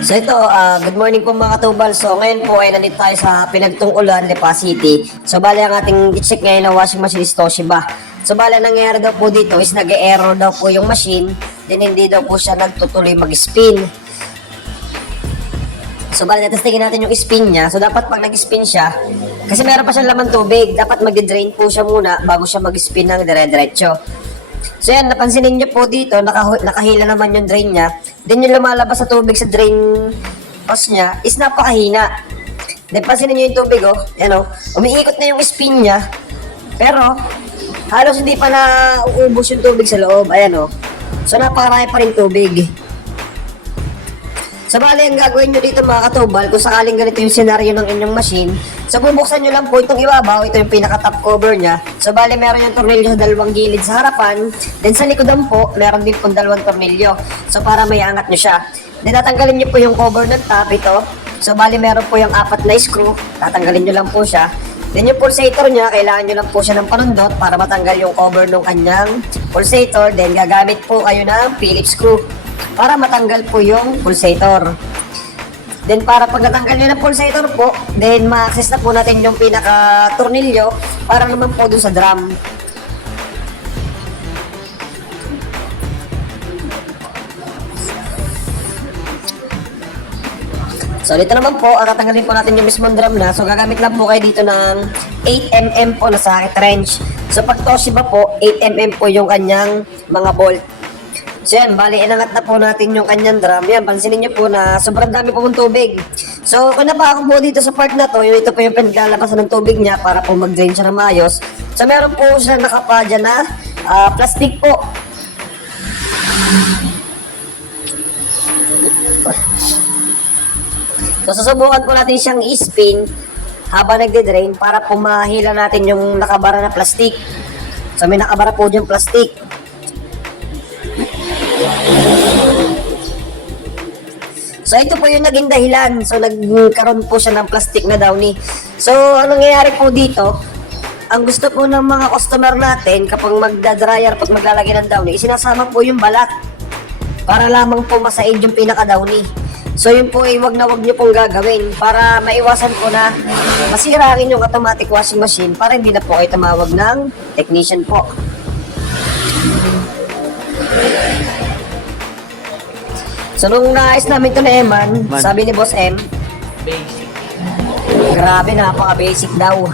So ito, good morning po mga katubal. So ngayon po ay nandito tayo sa Pinagtungkulan, Lipa City. So bali ang ating i-check ngayon na washing machine is Toshiba. So bali nangyayari daw po dito is nag-error daw po yung machine, then hindi daw po siya nagtutuloy mag-spin. So bali natestingin natin yung spin niya. So dapat pag nag-spin siya, kasi meron pa siyang laman tubig, dapat mag-drain po siya muna bago siya mag-spin ng dire-diretso. So yan, napansinin niyo po dito, nakahila naman yung drain niya. Then yung lumalabas sa tubig sa drain hose niya is napakahina. Then pansinin niyo yung tubig, oh. Yan, oh. Umiikot na yung spin niya. Pero, halos hindi pa na uubos yung tubig sa loob. Ayan, oh. So napakarami pa rin tubig. So bali, ang gagawin nyo dito mga katubal, kung sakaling ganito yung senaryo ng inyong machine, so bubuksan nyo lang po itong ibabaw, ito yung pinaka-top cover nya. So bali, meron yung tornilyo sa dalawang gilid sa harapan, then sa likodan po, meron din pong dalawang tornilyo. So para may angat nyo siya. Then tatanggalin nyo po yung cover ng top, ito. So bali, meron po yung 4 na screw, tatanggalin nyo lang po siya. Then yung pulsator nya, kailangan nyo lang po siya ng panundot para matanggal yung cover ng kanyang pulsator. Then gagamit po kayo ng Phillips screw para matanggal po yung pulsator. Then para pag natanggal nyo ng pulsator po, then ma-access na po natin yung pinaka-tornilyo para naman po dun sa drum. So dito naman po, tatanggalin po natin yung mismong drum na. So gagamit lang po kayo dito ng 8mm po na socket wrench. So pag Toshiba po, 8mm po yung kanyang mga bolt. So yan, bali, inangat na po natin yung kanyang drum. Yan, pansinin nyo po na sobrang dami po ng tubig. So, kung napakang po dito sa part na to, yung ito po yung pinaglalabasan ng tubig niya para po mag-drain siya ng maayos. So, meron po siya nakapa dyan na plastic po. So, susubukan po natin siyang i-spin habang nagde-drain para po mahila natin yung nakabara na plastic. So, may nakabara po dyan plastic. So ito po yung naging dahilan. So nagkaroon po siya ng plastic na downy. So anong nangyayari po dito, ang gusto po ng mga customer natin kapag magda-dryer at maglalagay ng downy, isinasama po yung balat para lamang po masaid yung pinaka-downy. So yun po ay wag nyo pong gagawin para maiwasan po na masira rin yung automatic washing machine para hindi na po kayo tumawag ng technician po. So nung naayos namin ito na Eman, sabi ni Boss M, Basic. grabe, napaka-basic daw.